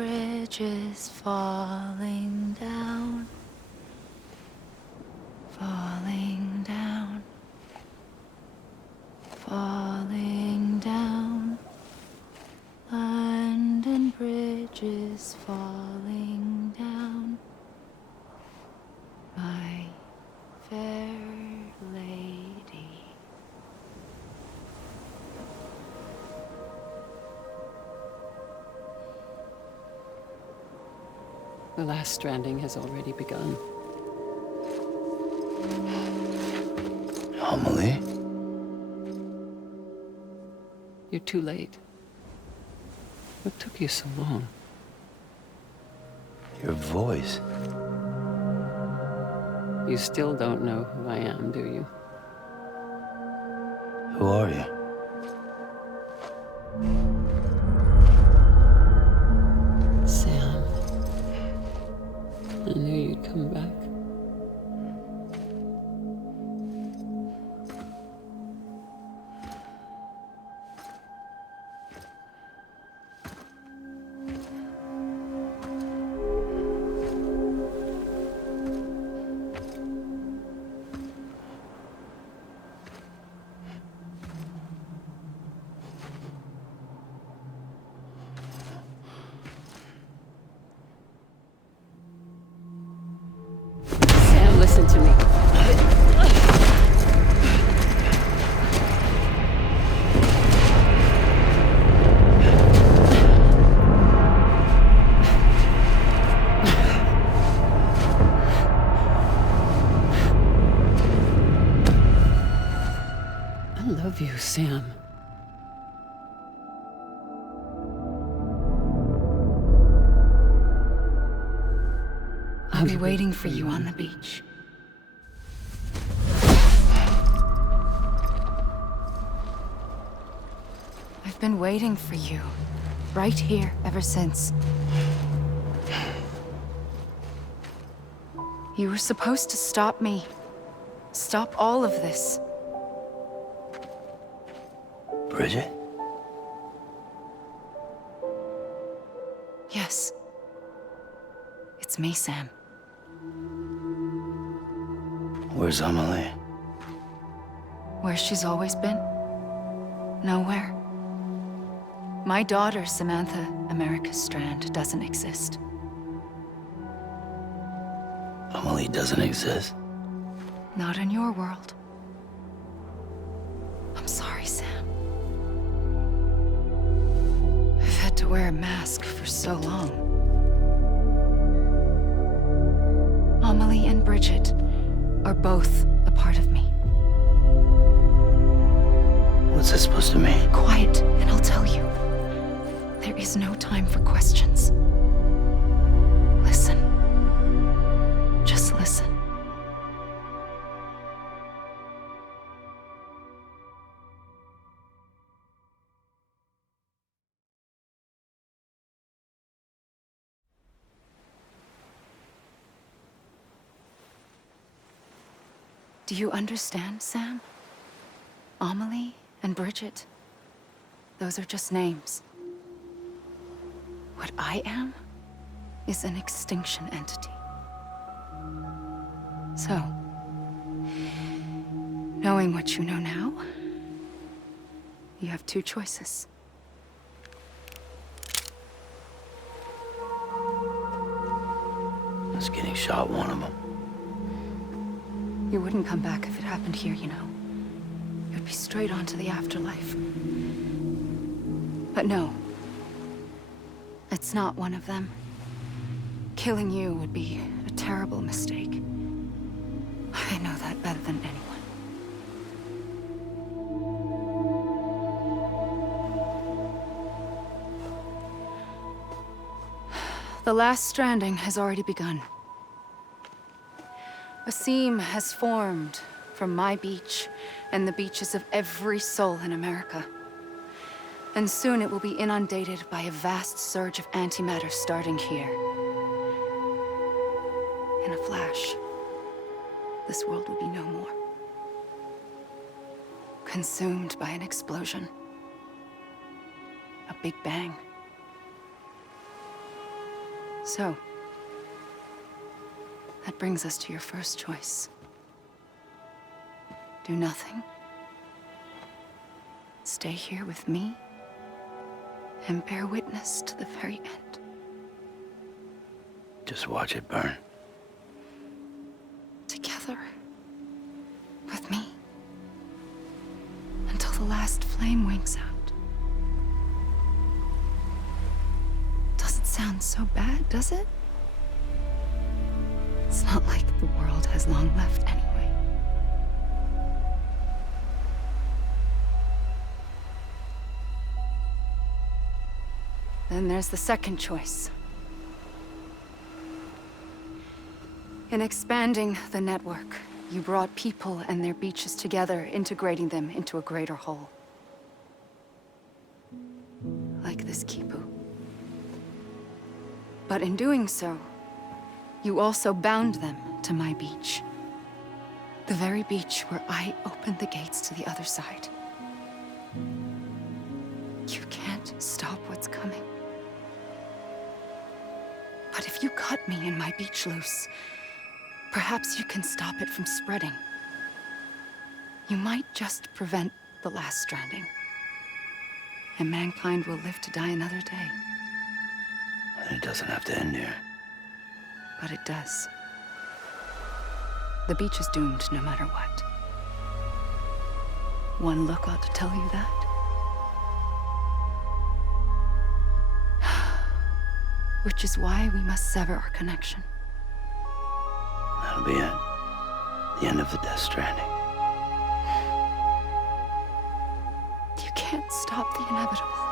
bridges falling down, falling down, falling down. London Bridge is falling down, my fair lady. The last stranding has already begun. Amelie? You're too late. What took you so long? Your voice. You still don't know who I am, do you? Who are you? Sam. I knew you'd come back. Listen to me. I love you, Sam. I'll be waiting for you on the beach. I've been waiting for you, right here, ever since. You were supposed to stop me. Stop all of this. Bridget? Yes. It's me, Sam. Where's Amelie? Where she's always been. Nowhere. My daughter, Samantha America Strand, doesn't exist. Amelie doesn't exist? Not in your world. I'm sorry, Sam. I've had to wear a mask for so long. Amelie and Bridget are both a part of me. What's that supposed to mean? Quiet, and I'll tell you. There is no time for questions. Listen. Just listen. Do you understand, Sam? Amelie and Bridget, those are just names. What I am is an extinction entity. So, knowing what you know now, you have two choices. Is getting shot one of them? You wouldn't come back if it happened here, you know. You'd be straight on to the afterlife. But no. It's not one of them. Killing you would be a terrible mistake. I know that better than anyone. The last stranding has already begun. A seam has formed from my beach and the beaches of every soul in America. And soon it will be inundated by a vast surge of antimatter starting here. In a flash, this world will be no more. Consumed by an explosion. A big bang. So, that brings us to your first choice. Do nothing. Stay here with me and bear witness to the very end. Just watch it burn. Together. With me. Until the last flame winks out. Doesn't sound so bad, does it? It's not like the world has long left anyway. Then there's the second choice. In expanding the network, you brought people and their beaches together, integrating them into a greater whole. Like this Kipu. But in doing so, you also bound them to my beach. The very beach where I opened the gates to the other side. You can't stop what's coming. But if you cut me and my beach loose, perhaps you can stop it from spreading. You might just prevent the last stranding. And mankind will live to die another day. And it doesn't have to end here. But it does. The beach is doomed no matter what. One look ought to tell you that. Which is why we must sever our connection. That'll be it. The end of the Death Stranding. You can't stop the inevitable.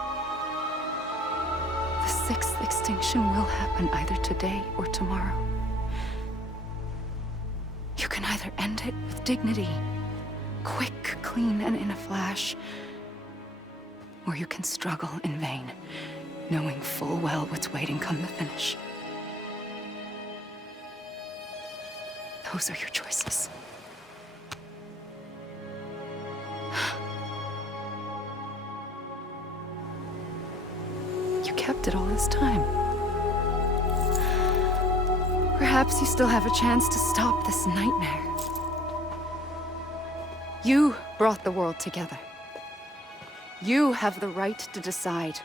The sixth extinction will happen either today or tomorrow. You can either end it with dignity, quick, clean, and in a flash, or you can struggle in vain, knowing full well what's waiting come the finish. Those are your choices. You kept it all this time. Perhaps you still have a chance to stop this nightmare. You brought the world together. You have the right to decide.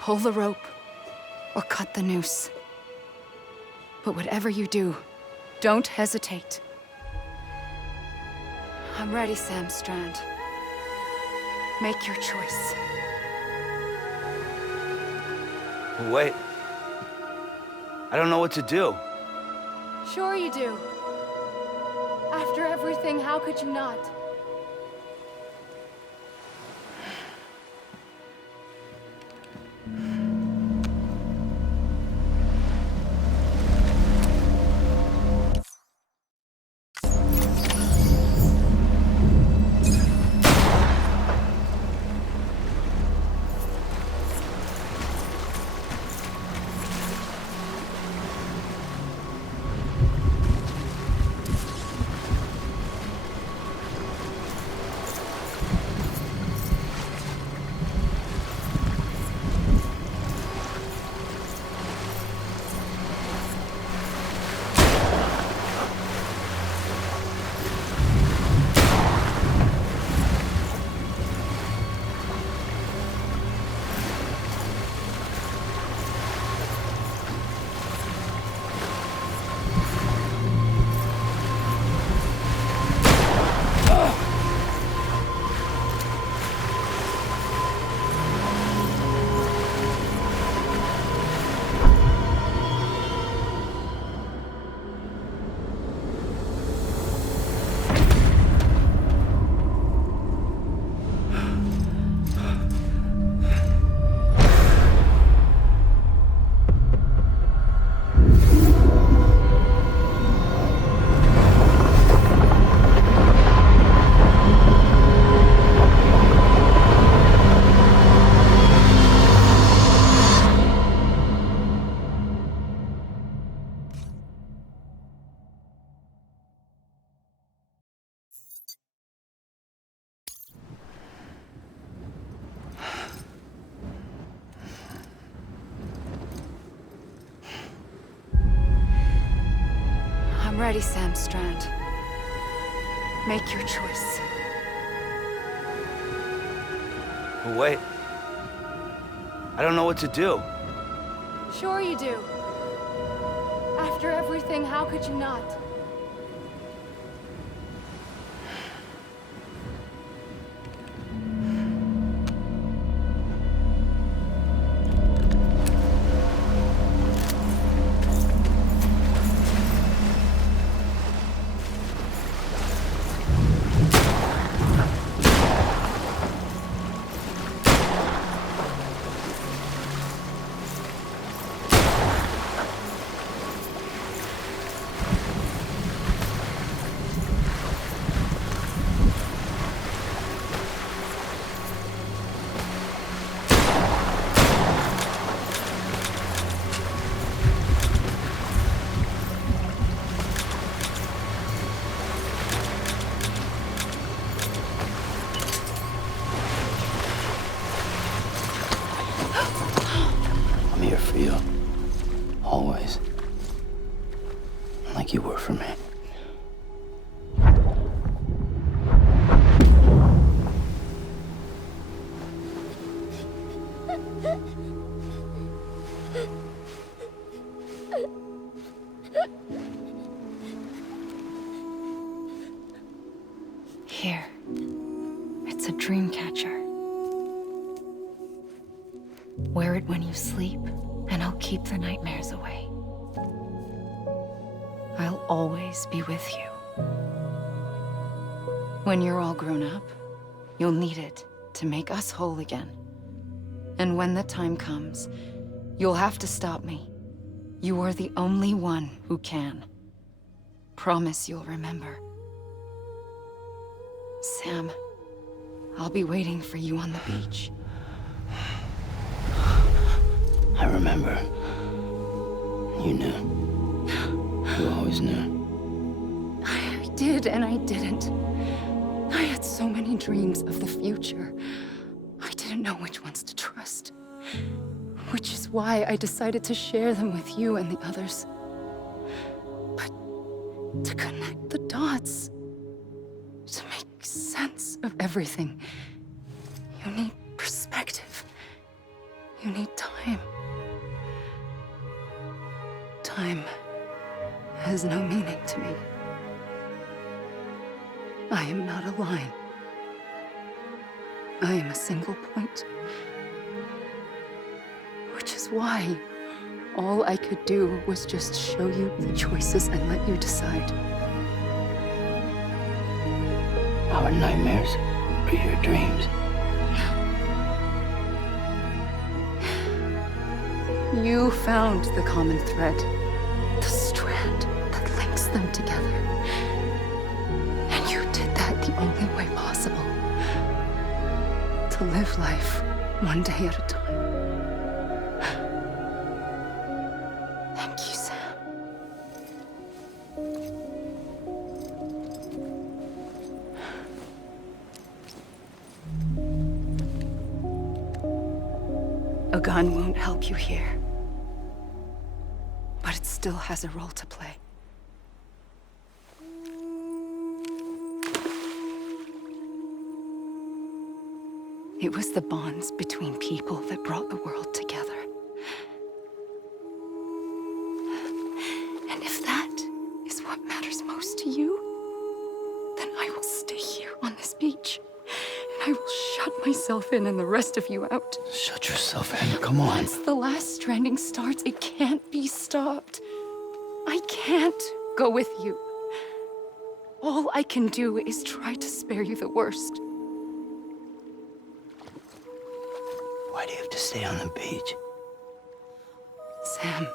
Pull the rope or cut the noose. But whatever you do, don't hesitate. I'm ready, Sam Strand. Make your choice. Wait. I don't know what to do. Sure you do. After everything, how could you not? I'm ready, Sam Strand. Make your choice. But wait. I don't know what to do. Sure you do. After everything, how could you not? I'm here for you. Always. Like you were for me. Here. It's a dream catcher. Wear it when you sleep, and I'll keep the nightmares away. I'll always be with you. When you're all grown up, you'll need it to make us whole again. And when the time comes, you'll have to stop me. You are the only one who can. Promise you'll remember. Sam, I'll be waiting for you on the beach. I remember. You knew. You always knew. I did and I didn't. I had so many dreams of the future. I didn't know which ones to trust. Which is why I decided to share them with you and the others. But to connect the dots, to make sense of everything, you need perspective. You need time. Time has no meaning to me. I am not a line. I am a single point. Which is why all I could do was just show you the choices and let you decide. Our nightmares are your dreams. You found the common thread, the strand that links them together. And you did that the only way possible. To live life one day at a time. Thank you, Sam. A gun won't help you here. But it still has a role to play. It was the bonds between people that brought the world together. And if that is what matters most to you, then I will stay here on this beach. And I will shut myself in and the rest of you out. Shut yourself in, come on. Once the last stranding starts, it can't be stopped. I can't go with you. All I can do is try to spare you the worst. Why do you have to stay on the beach? Sam,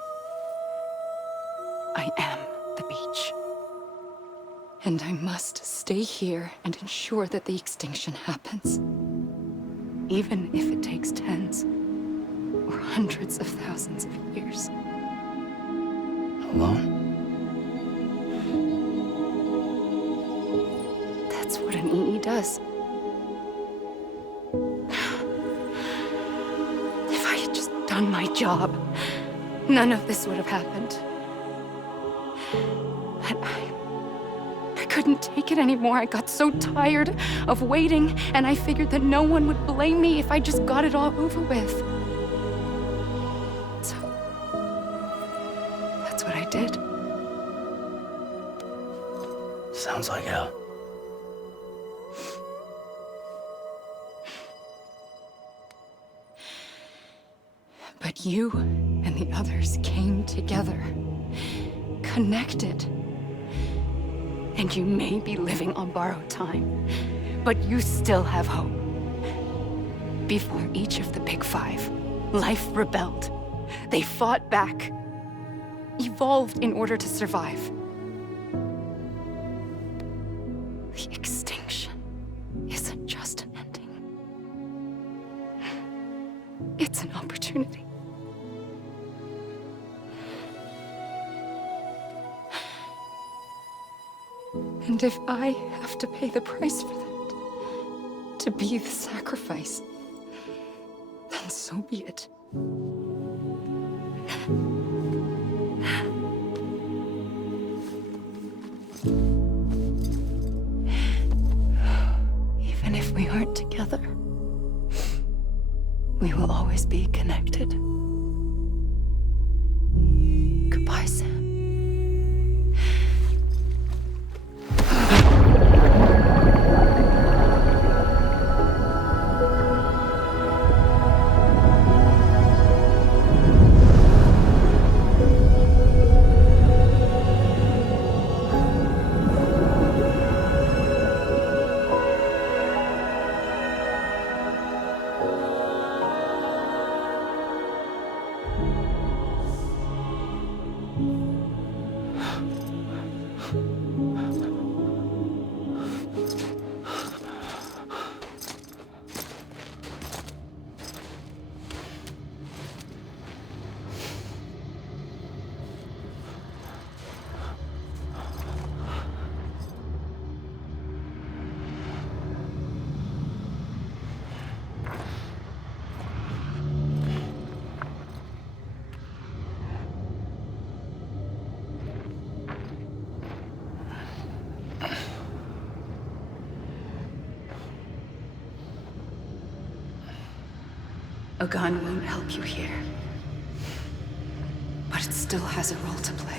I am the beach. And I must stay here and ensure that the extinction happens. Even if it takes tens or hundreds of thousands of years. Alone? That's what an EE does. If I had just done my job, none of this would have happened. But I couldn't take it anymore. I got so tired of waiting, and I figured that no one would blame me if I just got it all over with. So, that's what I did. Sounds like hell. But you and the others came together, connected. And you may be living on borrowed time, but you still have hope. Before each of the Big Five, life rebelled. They fought back, evolved in order to survive. The extinction isn't just an ending. It's an opportunity. And if I have to pay the price for that, to be the sacrifice, then so be it. Even if we aren't together, we will always be connected. Goodbye, Sam. A gun won't help you here, but it still has a role to play.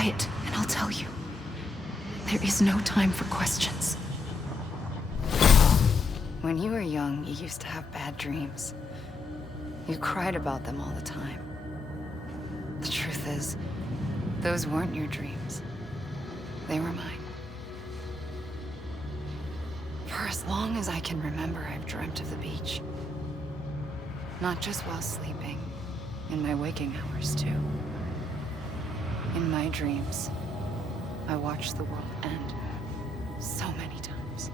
quiet, and I'll tell you. There is no time for questions. When you were young, you used to have bad dreams. You cried about them all the time. The truth is, those weren't your dreams. They were mine. For as long as I can remember, I've dreamt of the beach. Not just while sleeping, in my waking hours too. In my dreams, I watched the world end so many times.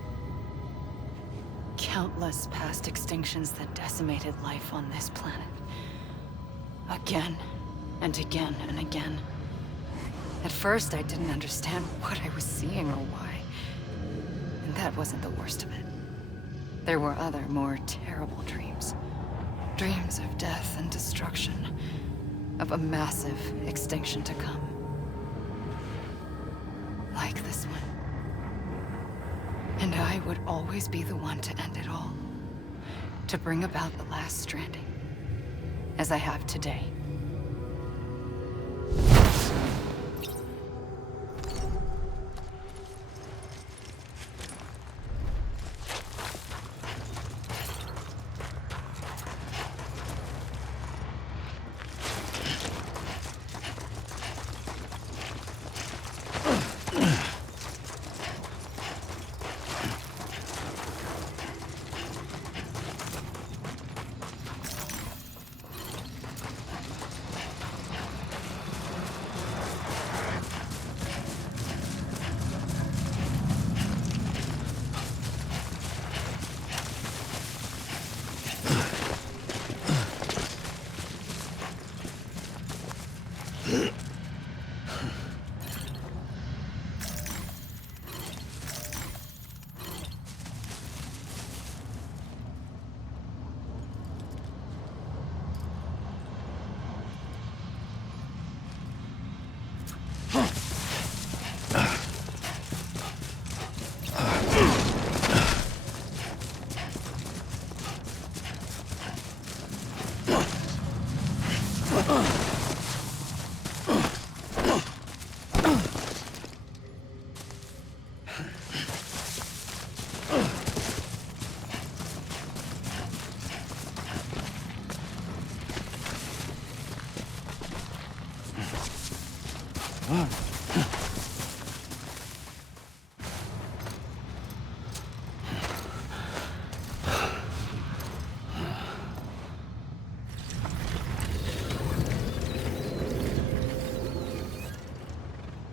Countless past extinctions that decimated life on this planet. Again, and again, and again. At first, I didn't understand what I was seeing or why. And that wasn't the worst of it. There were other, more terrible dreams. Dreams of death and destruction. Of a massive extinction to come. Like this one. And I would always be the one to end it all. To bring about the last stranding. As I have today.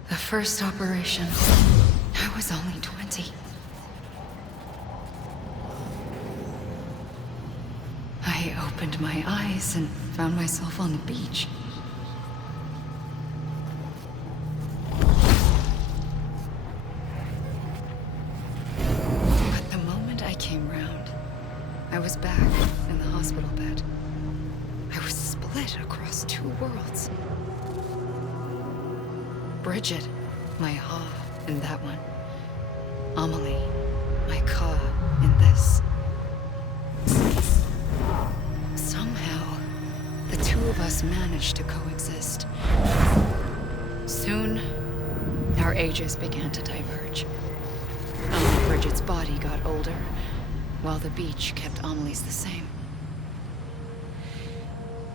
The first operation, I was only 20. I opened my eyes and found myself on the beach. But the moment I came round, I was back in the hospital bed. I was split across two worlds. Bridget, my ha in that one. Amelie, my ka in this. Somehow, the two of us managed to coexist. Soon, our ages began to diverge. Bridget's body got older, while the beach kept Amelie's the same.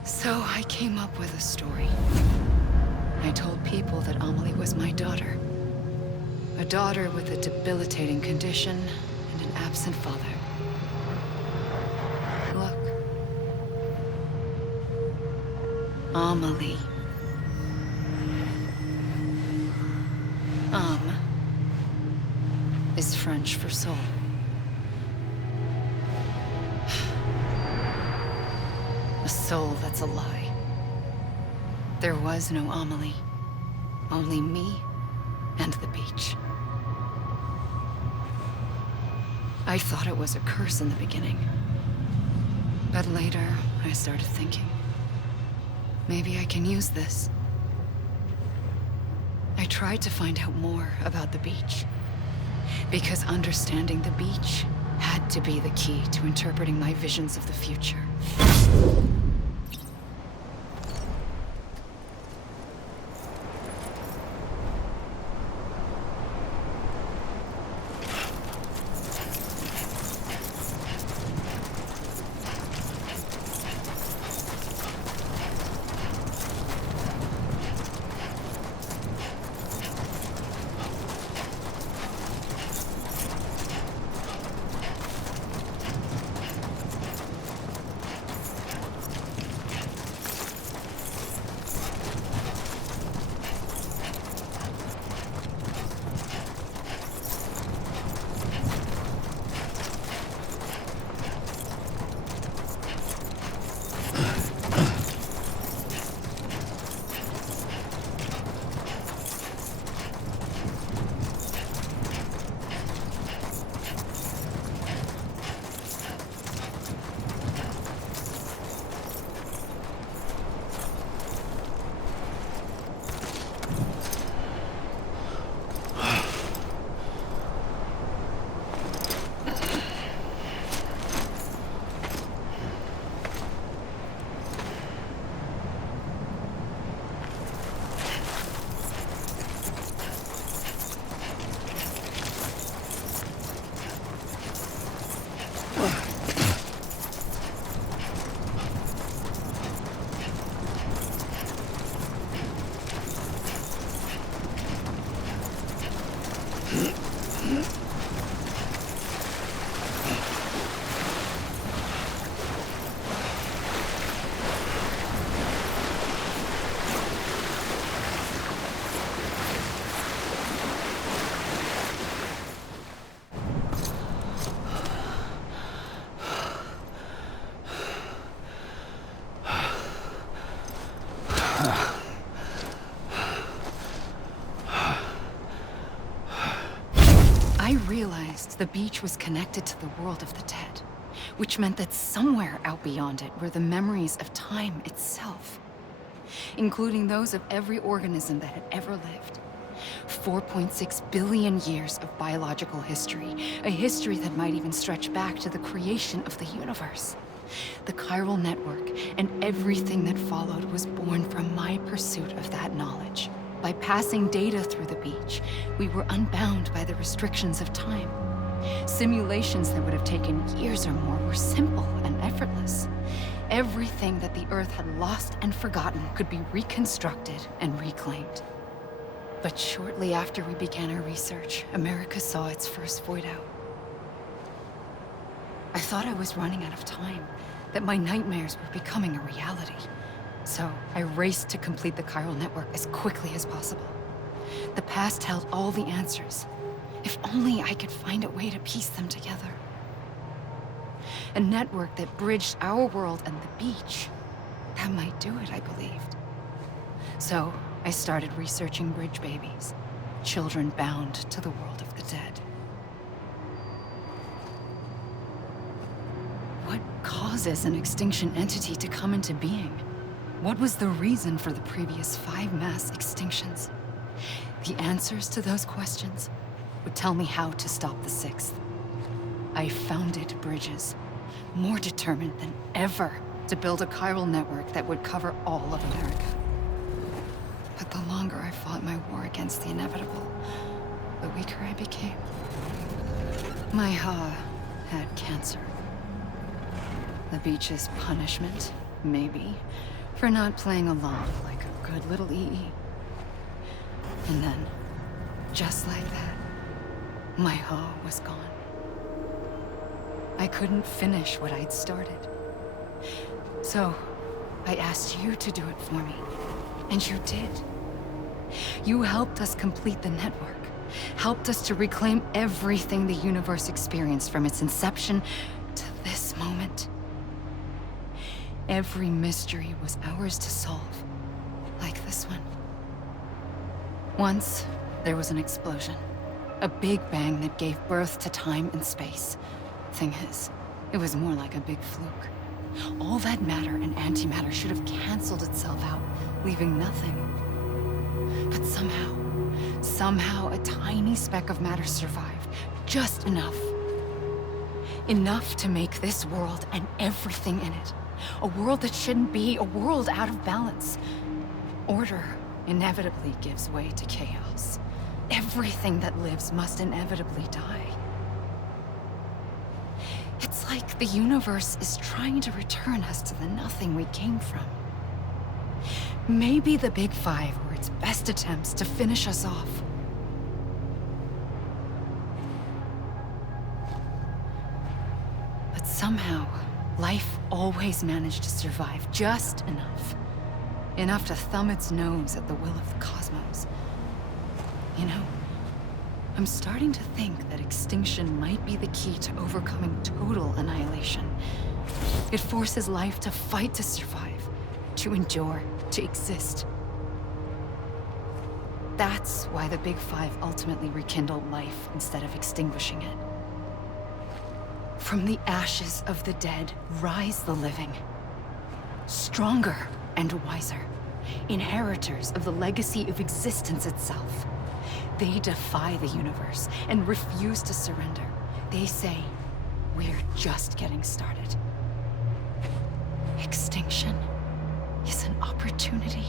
So I came up with a story. I told people that Amelie was my daughter. A daughter with a debilitating condition and an absent father. Look. Amelie. Âme is French for soul. A soul that's a lie. There was no Amelie. Only me and the beach. I thought it was a curse in the beginning. But later, I started thinking, maybe I can use this. I tried to find out more about the beach. Because understanding the beach had to be the key to interpreting my visions of the future. the beach was connected to the world of the dead, which meant that somewhere out beyond it were the memories of time itself, including those of every organism that had ever lived. 4.6 billion years of biological history, a history that might even stretch back to the creation of the universe. The chiral network and everything that followed was born from my pursuit of that knowledge. By passing data through the beach, we were unbound by the restrictions of time. Simulations that would have taken years or more were simple and effortless. Everything that the Earth had lost and forgotten could be reconstructed and reclaimed. But shortly after we began our research, America saw its first void out. I thought I was running out of time, that my nightmares were becoming a reality. So I raced to complete the chiral network as quickly as possible. The past held all the answers. If only I could find a way to piece them together. A network that bridged our world and the beach. That might do it, I believed. So I started researching bridge babies, children bound to the world of the dead. What causes an extinction entity to come into being? What was the reason for the previous 5 mass extinctions? The answers to those questions would tell me how to stop the 6th. I founded bridges, more determined than ever to build a chiral network that would cover all of America. But the longer I fought my war against the inevitable, the weaker I became. My Ha had cancer. The beach's punishment, maybe, for not playing along like a good little EE. And then, just like that, my Ha was gone. I couldn't finish what I'd started. So, I asked you to do it for me, and you did. You helped us complete the network, helped us to reclaim everything the universe experienced from its inception to this moment. Every mystery was ours to solve, like this one. Once, there was an explosion. A big bang that gave birth to time and space. Thing is, it was more like a big fluke. All that matter and antimatter should have canceled itself out, leaving nothing. But somehow a tiny speck of matter survived. Just enough. Enough to make this world and everything in it. A world that shouldn't be, a world out of balance. Order inevitably gives way to chaos. Everything that lives must inevitably die. It's like the universe is trying to return us to the nothing we came from. Maybe the Big Five were its best attempts to finish us off. But somehow, life always managed to survive just enough. Enough to thumb its nose at the will of the cosmos. You know, I'm starting to think that extinction might be the key to overcoming total annihilation. It forces life to fight to survive, to endure, to exist. That's why the Big Five ultimately rekindled life instead of extinguishing it. From the ashes of the dead rise the living. Stronger and wiser. Inheritors of the legacy of existence itself. They defy the universe and refuse to surrender. They say, we're just getting started. Extinction is an opportunity.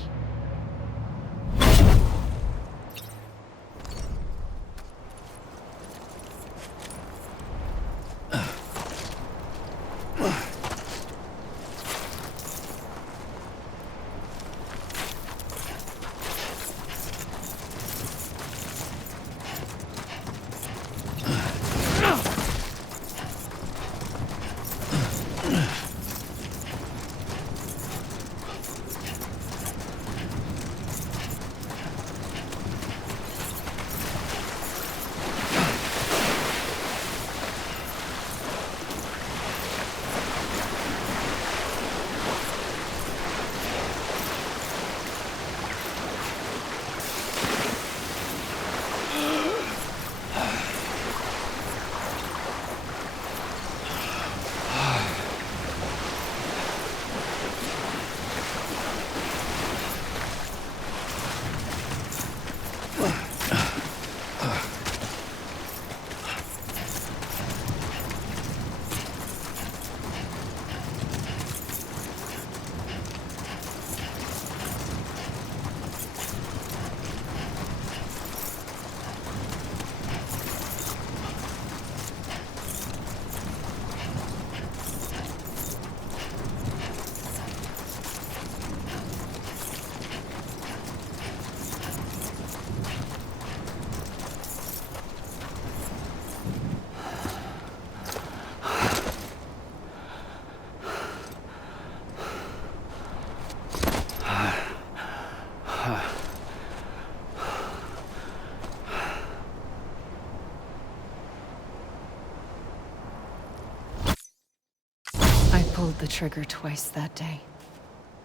pulled the trigger twice that day.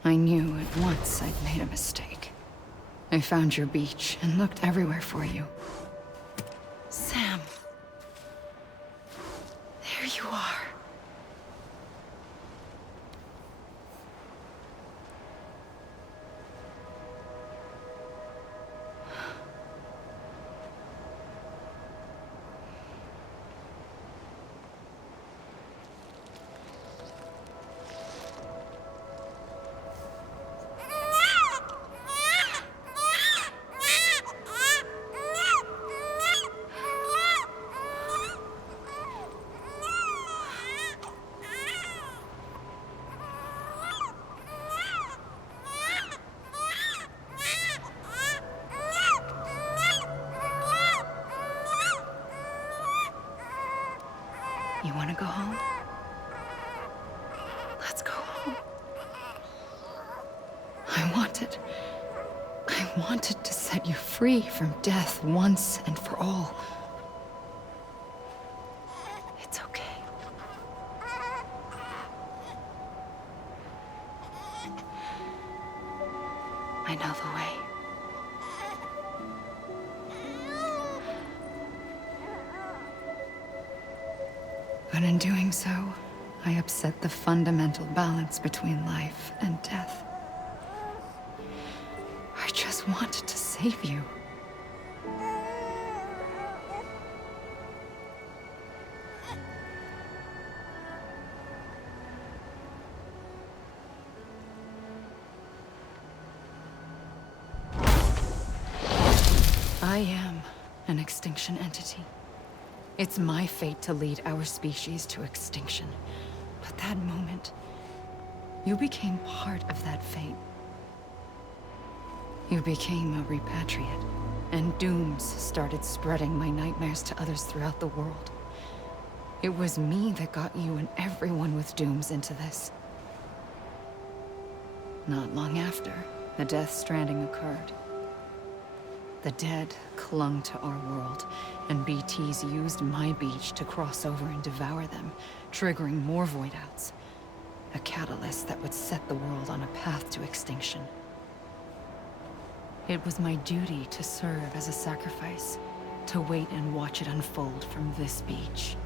I knew at once I'd made a mistake. I found your beach and looked everywhere for you. Sam. There you are. You want to go home? Let's go home. I wanted to set you free from death once and for all. It's okay. I know the way. But in doing so, I upset the fundamental balance between life and death. I just wanted to save you. I am an extinction entity. It's my fate to lead our species to extinction. But that moment, you became part of that fate. You became a repatriate, and dooms started spreading my nightmares to others throughout the world. It was me that got you and everyone with dooms into this. Not long after, the Death Stranding occurred. The dead clung to our world, and BTs used my beach to cross over and devour them, triggering more void-outs. A catalyst that would set the world on a path to extinction. It was my duty to serve as a sacrifice, to wait and watch it unfold from this beach.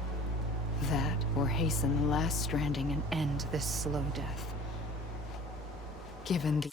That, or hasten the last stranding and end this slow death. Given the